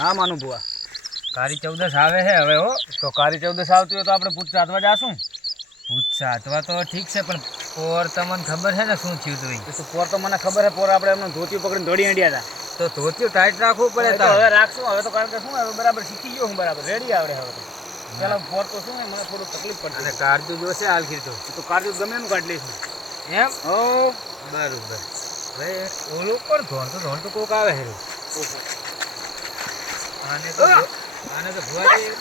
હા માનું બુઆ કાળી 14 આવે છે હવે હો. તો કાળી 14 આવતી હોય તો આપણે ભૂત સાધવા જાશું. ભૂત સાતવા તો ઠીક છે પણ પોર તમને ખબર છે ને શું થયું તું ઈ? તો પોર તો મને ખબર છે. પોર આપણે એમનું ધોતિયું પકડીને દોડી હંડ્યા હતા. તો ધોતિયું ટાઈટ રાખવું પડે તો હવે રાખશું. હવે તો કારણ કે શું હવે બરાબર શીખી ગયો હું, બરાબર રેડી આવડે હવે તો. પેલા પોર તો શું મને થોડું તકલીફ પડતી. અને કાળજું જોશે હાલખીર તો કાળજું ગમે એનું કાઢી લઈશું એમ. હો બરોબર. હવે ઓલું પર ધોણ તો કોક આવે હેરું. આને તો ભુવાજી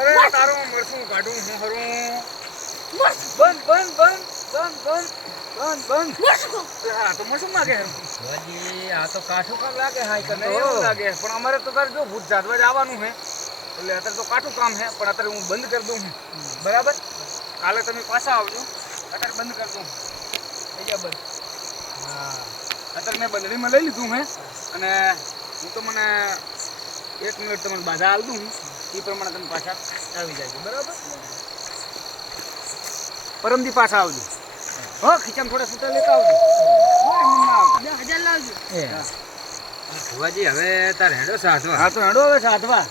અરે તારું મરસું કાઢું હું હરું. બંધ હા તો મરસું લાગે ભુવાજી આ તો કાઠું કામ લાગે હાઈ નહીં કરે એવું લાગે પણ અમારે તો તારે જો ભૂત જાતવા જ આવવાનું છે એટલે અત્યારે તો કાઠું કામ છે પણ અત્યારે હું બંધ કરી દઉં છું બરાબર. કાલે તમે પાછા આવજો. અત્યારે બંધ કરી દઉં થઈ ગયા બંધ. હા અત્યારે મેં બંધણીમાં લઈ લીધું છે અને હું તો મને 1 મિનિટ તમને બાધા આલ દઉં એ પ્રમાણે તમે પાછા આવી જાય બરાબર. પરમદી પાછા આવજો. હો ખીચામાં થોડા છૂટા લેતા આવજો. ભુવાજી હવે તાર હેડો સાધવા. હા તો હેડો હવે સાધવા.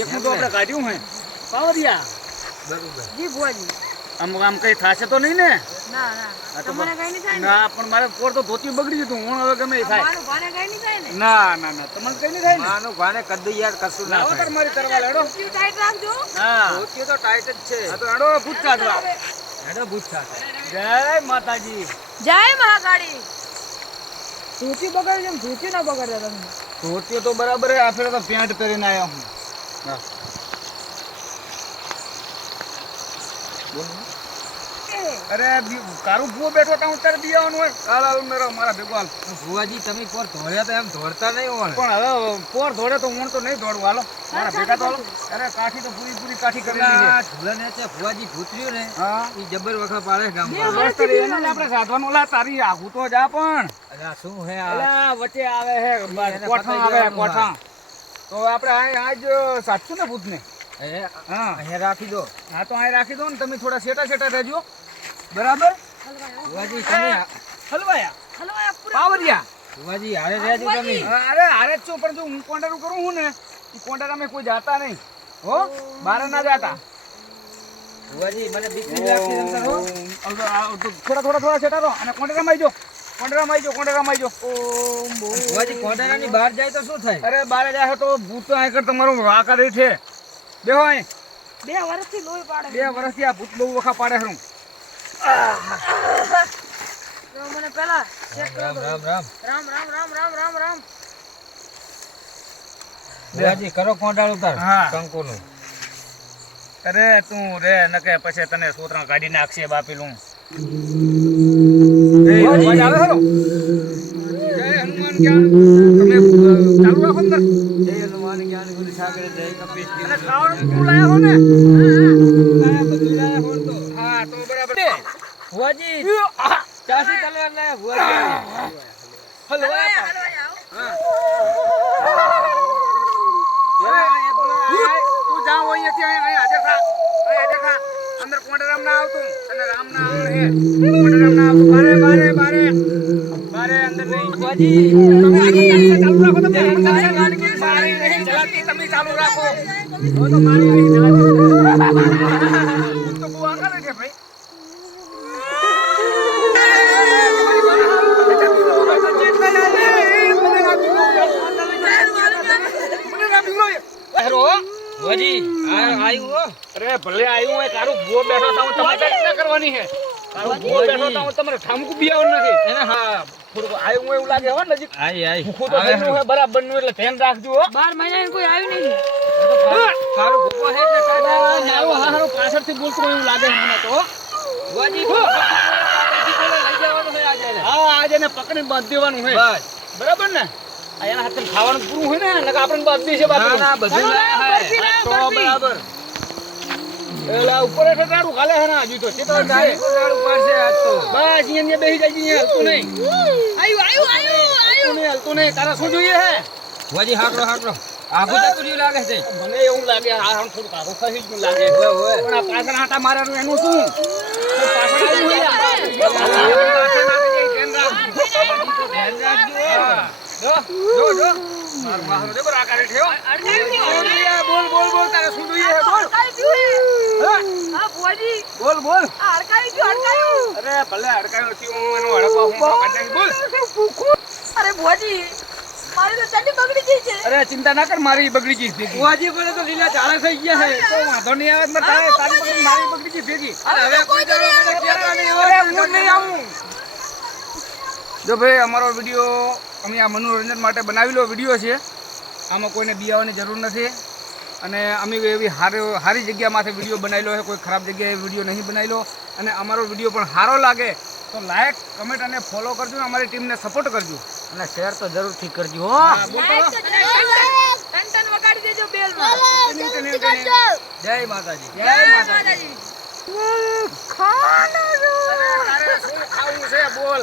એકનું તો આપણે કાઢ્યું હે પાવરિયા. બરોબર. જી ભુવાજી. આમ કઈ થશે તો નહીં ને? ના ના આ તો તમને કઈ નહીં થાય ને? ના પણ મારે પોર તો ધોતી બગડી જતું હું હવે ગમે એ થાય. મારું ભાને કઈ નહીં થાય ને? ના ના ના તમને કઈ નહીં થાય ને? માનું ભાને કદી યાર કશું ના લાવો થાય. તાર મારી તરવા લેડો. ધોતિયું ટાઈટ રાખજો. હા ધોતિયું તો ટાઈટ જ છે. હા તો હેડો ભૂત સાધવા. હેડો ભૂત સાથે. જય માતાજી. જય મહાકાળી. ધોતિયું બગાડી જેમ ધોતિયું ના બગાડતા તમે. ધોતી તો બરાબર હે. આ ફેરે તો પેન્ટ પહેરીને આવ્યો હું. હા અરે કારું ભૂવો બેઠો તા હું તારે બિયાવાનું હોય. હાલ હાલ મેરો મારા ભેગો હાલ. ભુવાજી તમે પર ધોળ્યા તો એમ ધોળતા નહીં હોય. પણ હવે પોર ધોડે તો હું તો નહીં દોડવું. હાલો મારા ભેગા તો હાલો. અરે કાઠી તો પૂરી કાઠી કરેલી છે. ઝૂલા ને છે ભુવાજી ભૂતર્યું ને હા ઈ જબર વખત પાડે ગામમાં. બસ તારે એને જ આપણે સાધવાનું. લા તારી આઘું તો જા પણ. અરે આ શું હે આ? અલા વચ્ચે આવે હે એને કોઠા પતાઈ આવે દેવાનું કોઠા. તો આપણે આજ સાચું ને ભૂતને. એ હા અહીંયા રાખી દો. હા તો અહીં રાખી દો ને. તમે થોડા સેટા રહેજો બરાબર. ભુવાજી તમે હલવાયા હલવાયા પૂરા. પાવરિયા. ભુવાજી હારે રહેજો તમે. અરે હારે જ છું પણ જો હું કોન્ડરું કરું હું ને એ કોન્ડરામાં કોઈ જાતા નહીં હો. બહાર ના જાતા. ભુવાજી મને બીક નહીં લાગતી અંદર હો. થોડા સેટા રહો અને કોન્ડરામાં આવજો. કોન્ડરામાં આવજો. ભુવાજી કોઠારાની બહાર જાય તો શું થાય? અરે બારે જાય તો ભૂત તો અહીં કર તમારું વાકા રહી છે. બેહો અહીં. 2 વર્ષથી લોહી પાડે. 2 વર્ષથી આ ભૂત બહુ વખા પાડે ખરું. તો મને પેલા ચેક કરો રામ તો. રામ રામ. રામ રામ રામ રામ રામ રામ. ભુવાજી કરો કોંડાળ ઉતાર. હા. કંકુનું. અરે તું રે નકે પછી તને સોતરા કાઢી નાખશે બાપીલું. અવાજ આવે ખરો? જય હનુમાન જ્ઞાન. તમે ચાલુ રાખો અંદર. જય હનુમાન જ્ઞાન ગુરુ સાગર જય કપીશ. અને ખાવાનું પૂરું લાયા હો ને? લાયા બધું લાયા હોર તો. હા તો બરાબર. ભુવાજી ચાસી તલવાર લાયા ભુવાજી. હલવાયા. હલવાયા આવો. તું જાઓ અહીંયાથી અહીં હાજર થા. અહીં હાજર થા. અંદર કોંડરામ ના આવતું અને રામ ના આવે હે. કોંડરામ ના આવતું. બારે અંદર નહીં. ભુવાજી ચાલુ રાખો તમે. મારી નહીં ચલાતી તમે ચાલુ રાખો. તો મારી નહીં ચલાતી. તો બહુ આગળ છે ભાઈ. ભુવાજી આયું હો. અરે ભલે આવ્યું હોય તારું ભૂવો બેઠો તો હું તમારે ના કરવાની છે. તારું ભૂવો બેઠો તો હું તમારે ઠામકું બિયાવાનું નથી. એને હા થોડું આવ્યું હોય એવું લાગે હો નજીક. આઈ ભૂખું તો થયું હોય બરાબર નું એટલે ધ્યાન રાખજો હો. 12 મહિનાની કોઈ આવ્યું નહીં. તારું ભૂકો છે એટલે કાઢા. મારું હારું પાછળથી બોલતું એવું લાગે છે મને તો. ભુવાજી લઈ જવાનું છે આજે. હા આજે એને પકડીને બાંધી દેવાનું છે. બસ. બરાબર ને? આ એના હાથે ખાવાનું પૂરું હોય ને નકર આપણને બાંધી છે બાપુ. ના ના બધું લાયા હે. તો બરાબર. એલા ઉપર એટલે તારું ખાલે છે ને હજુ તો છે તો ગાડી કોનાળ ઉપર છે આજ તો. બસ અહીંયા બેસી જાય અહીંયા હલતું નહીં. હલતું નહીં હલતું નહીં. તારા શું જોઈએ હે? ભુવાજી હાકડો હાકડો. આખું જતું રહ્યું લાગે છે. મને એવું લાગે આ થોડું કાઢું ખસી ગયું લાગે. ઓય ઓય. પણ આ પાછળ આટા મારવાનું એનું શું? તો પાછળ આવ્યું હોય આ. ધ્યાન રાખજો. જો જો જો મારું માથું જબર આકારે ઠેવો. અડકાઈ બોલ ભૈયા, બોલ બોલ બોલ તારે શું જોઈએ છે બોલ. હા, હા ભુવાજી બોલ બોલ. આ અડકાઈ ગયું અડકાયું અરે ભલે અડકાયો થી હું એનો હડપા હું કાઢી બોલ. અરે ભુવાજી મારી તો ચડ્ડી બગડી ગઈ છે અરે ચિંતા ના કર, મારી બગડી ગઈ ભેગી. બુઆજી પણ તો લીલા ઝાડા થઈ ગયા છે. તો વાંધો નહીં આવે, મેં તારી બગડી મારી બગડી ગઈ ભેગી. અરે હવે કોઈ દાડો મને કહેતા નહીં અરે હોય. હું નહીં આવું. જો ભાઈ અમારો વિડીયો અમે આ મનોરંજન માટે બનાવેલો વિડીયો છે. આમાં કોઈને બિયાવાની જરૂર નથી અને અમે એવી સારી જગ્યામાંથી વિડીયો બનાવેલો છે. કોઈ ખરાબ જગ્યાએ વિડીયો નહીં બનાવેલો. અને અમારો વિડીયો પણ સારો લાગે તો લાઈક કમેન્ટ અને ફોલો કરજો. અમારી ટીમને સપોર્ટ કરજો. અને શેર તો જરૂરથી કરજો હો. હા, બોલ તો. ટન ટન વગાડી દેજો બેલમાં જય માતાજી. જય માતાજી. ખાના તારે શું ખાવું છે બોલ.